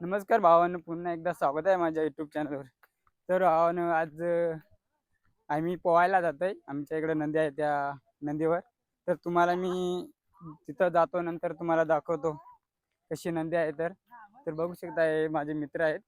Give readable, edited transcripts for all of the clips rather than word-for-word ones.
नमस्कार भावांनो, पुन्हा एकदा स्वागत आहे माझ्या यूट्यूब चॅनलवर. तर भावांनो, आज आम्ही पोहायला जातोय. आमच्या इकडे नदी आहे, त्या नदीवर. तर तुम्हाला मी तिथं जातो, नंतर तुम्हाला दाखवतो कशी नदी आहे. तर बघू शकता, हे माझे मित्र आहेत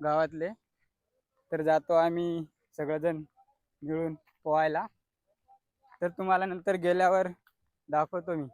गावातले. तर जातो आम्ही सगळेजण मिळून पोहायला. तर तुम्हाला नंतर गेल्यावर दाखवतो मी.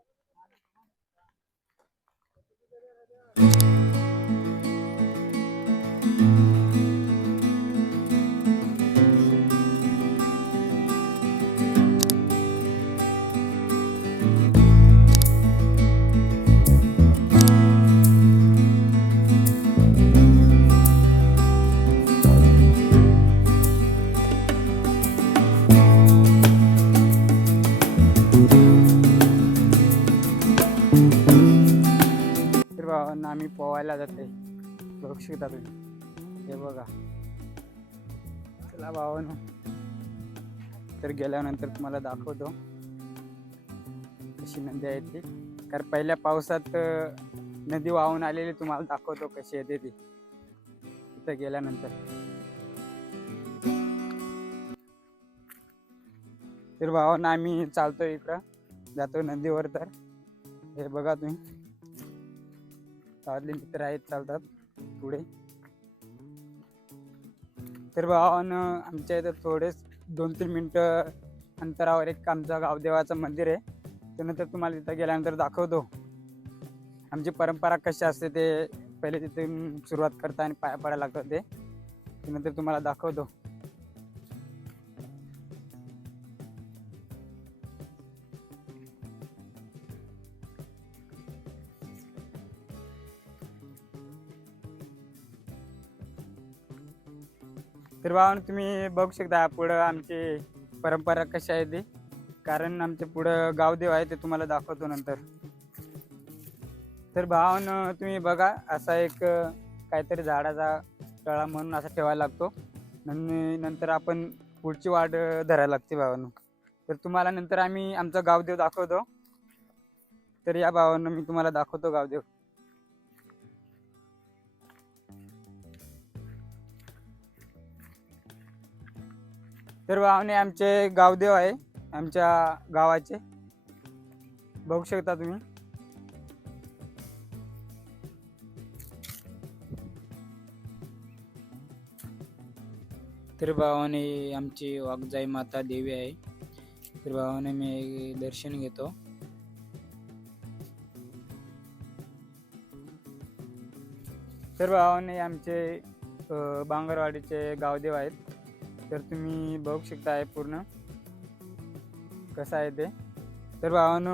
तर भावांना आम्ही पोहायला जाते, बघू शकता तुम्ही. हे बघा. चला भावांनो, तर गेल्यानंतर तुम्हाला दाखवतो कशी नदी आहे ती. कारण पहिल्या पावसात नदी वाहून आलेली तुम्हाला दाखवतो कशी येते ती तिथं गेल्यानंतर. तर भावांना आम्ही चालतोय, इकडं जातो नदीवर. तर हे बघा तुम्ही, गावातले मित्र आहेत, चालतात पुढे. तर भावांनो, आमच्या इथं थोडेच 2-3 मिनटं अंतरावर एक आमचं गावदेवाचं मंदिर आहे. त्यानंतर तुम्हाला तिथं गेल्यानंतर दाखवतो आमची परंपरा कशी असते. ते पहिले तिथून सुरुवात करता आणि पाया पडायला लागतं ते. त्यानंतर तुम्हाला दाखवतो. तर भावांनो, तुम्ही बघू शकता पुढं आमची परंपरा कशी आहे ती. कारण आमच्या पुढं गावदेव आहे, ते तुम्हाला दाखवतो नंतर. तर भावांनो, तुम्ही बघा, असा एक काहीतरी झाडाचा तळा म्हणून असा ठेवायला लागतो. नंतर आपण पुढची वाट धरायला लागते भावांनो. तर तुम्हाला नंतर आम्ही आमचा गावदेव दाखवतो. तर या भावांनो, मी तुम्हाला दाखवतो गावदेव. तर भावाने, आमचे गावदेव आहे आमच्या गावाचे, बघू शकता तुम्ही. तर भावाने, आमची वाघजाई माता देवी आहे. तर भावाने, मी दर्शन घेतो. तर भावाने, आमचे बांगरवाडीचे गावदेव आहेत. तर तुम्ही बघू शकता आहे पूर्ण कसं आहे ते. तर भावानो,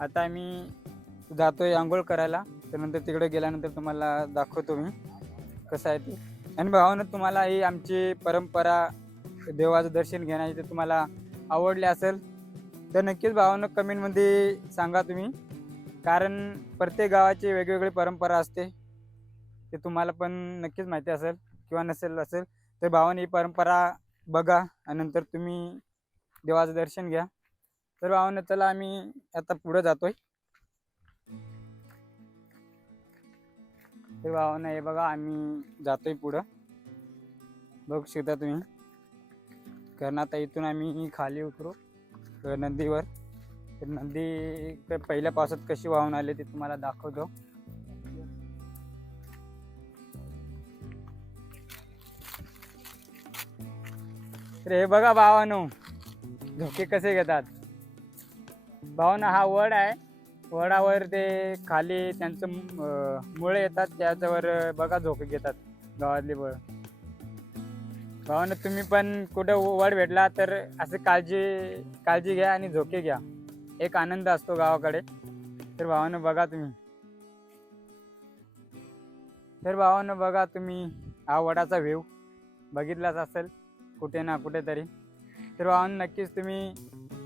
आता आम्ही जातोय आंघोळ करायला. त्यानंतर तिकडे गेल्यानंतर तुम्हाला दाखवतो मी कसं आहे ते. आणि भावानो, तुम्हाला ही आमची परंपरा देवाचं दर्शन घेण्याची तर तुम्हाला आवडले असेल तर नक्कीच भावानो कमेंटमध्ये सांगा तुम्ही. कारण प्रत्येक गावाची वेगवेगळी परंपरा असते, ते तुम्हाला पण नक्कीच माहिती असेल किंवा नसेल असेल. तर भावाने, ही परंपरा बघा आणि नंतर तुम्ही देवाचं दर्शन घ्या. तर भावानो, चला आम्ही आता पुढे जातोय. तर भावानो, हे बघा, आम्ही जातोय पुढं, बघू शकता तुम्ही. कारण आता इथून आम्ही खाली उतरू नदीवर. तर नदी पहिल्या पावसात कशी वाहून आली ते तुम्हाला दाखवतो. तर हे बघा भावानो, झोके कसे घेतात. भावानो, हा वड आहे. वडावर ते खाली त्यांचं मुळे येतात, त्याच्यावर बघा झोके घेतात गावातले बळ. भावानो, तुम्ही पण कुठे वड भेटला तर असं काळजी घ्या आणि झोके घ्या. एक आनंद असतो गावाकडे. तर भावानो, बघा तुम्ही. तर भावानो, बघा तुम्ही, हा वडाचा व्ह्यू बघितलाच असेल कुठे ना कुठेतरी. तर भावानो, नक्कीच तुम्ही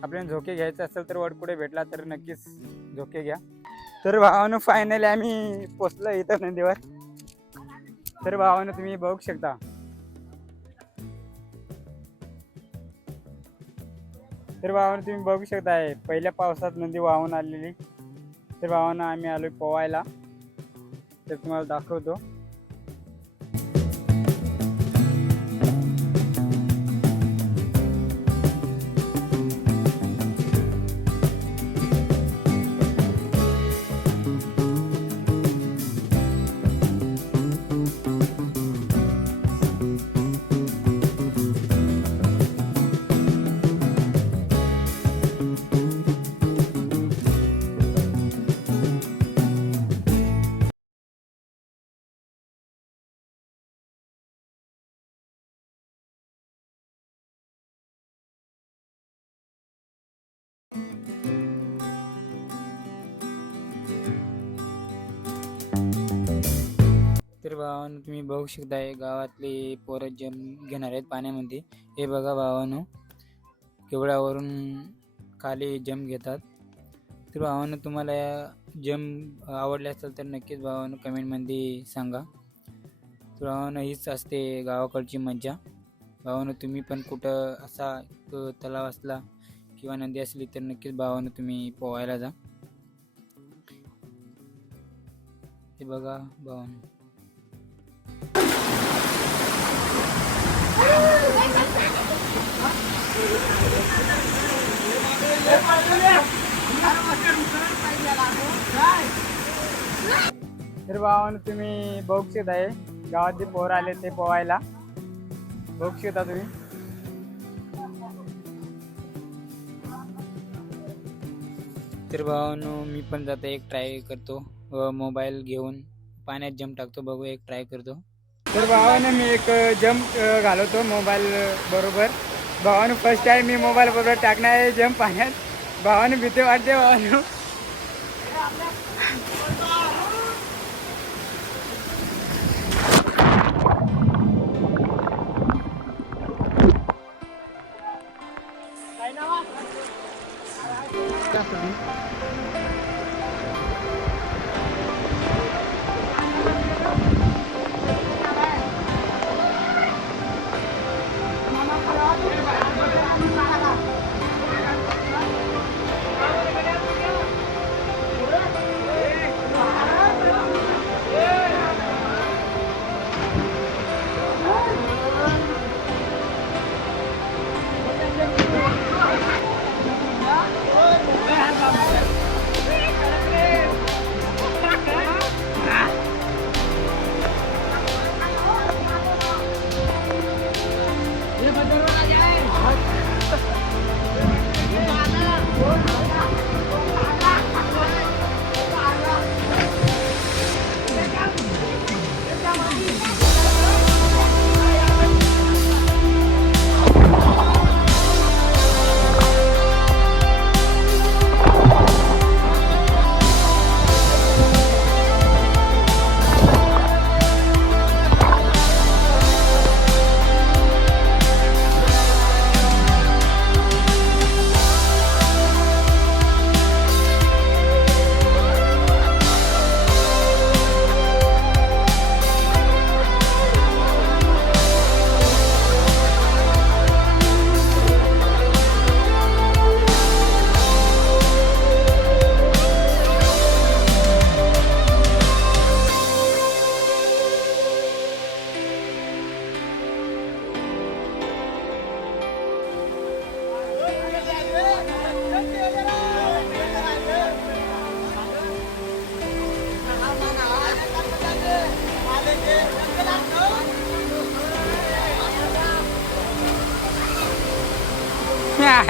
आपल्याला झोके घ्यायचे असेल तर वड कुठे भेटला तर नक्कीच झोके घ्या. तर भावानो, फायनली आम्ही पोचलो इथं नदीवर. तर भावानो, तुम्ही बघू शकता. तर भावानो, तुम्ही बघू शकताय पहिल्या पावसात नदी वाहून आलेली. तर भावानो, आम्ही आलोय पोवायला. ते तुम्हाला दाखवतो. तर भावानो तुम्ही बघू शकताय गावातले पोरं जम घेणार आहेत पाण्यामध्ये. हे बघा भावानो केवढ्यावरून खाली जम घेतात. तर भावानो तुम्हाला जम आवडले असेल तर नक्कीच भावानो कमेंटमध्ये सांगा. तर भावानो हीच असते गावाकडची मज्जा. भावानो तुम्ही पण कुठं असा तलाव असला किंवा नदी असली तर नक्कीच भावानो तुम्ही पोहायला जा. हे बघा भावानो. तर भावानो तुम्ही बघू शकताय गावात जे पोरं आले ते पोहायला बघू शकता तुम्ही. तर भावानो मी पण जाता एक ट्राय करतो, मोबाईल घेऊन पाण्यात जंप टाकतो, बघू एक ट्राय करतो. तर भावानो मी एक जंप घालवतो मोबाईल बरोबर. भावानो फर्स्ट टाइम मी मोबाईल बरोबर टाकणार आहे जंप पाण्यात. भावानो भीती वाटते भावानो.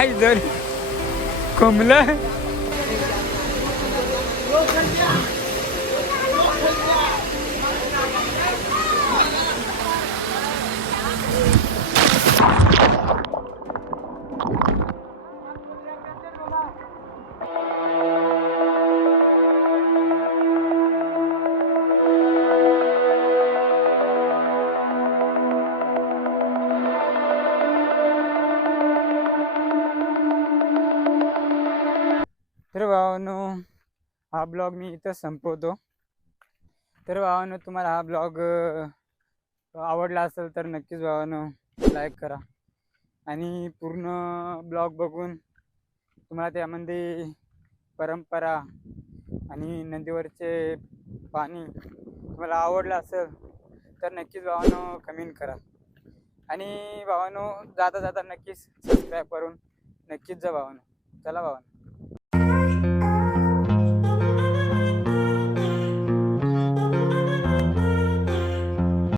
आई जर कोंबलं. तर भावानो हा ब्लॉग मी इथं संपवतो. तर भावानो तुम्हाला हा ब्लॉग आवडला असेल तर नक्कीच भावानो लाईक करा आणि पूर्ण ब्लॉग बघून तुम्हाला त्यामध्ये परंपरा आणि नदीवरचे पाणी तुम्हाला आवडला असेल तर नक्कीच भावांनो कमेंट करा. आणि भावांनो जाता जाता नक्कीच सबस्क्राईब करून नक्कीच जा भावांनो. चला भावांनो.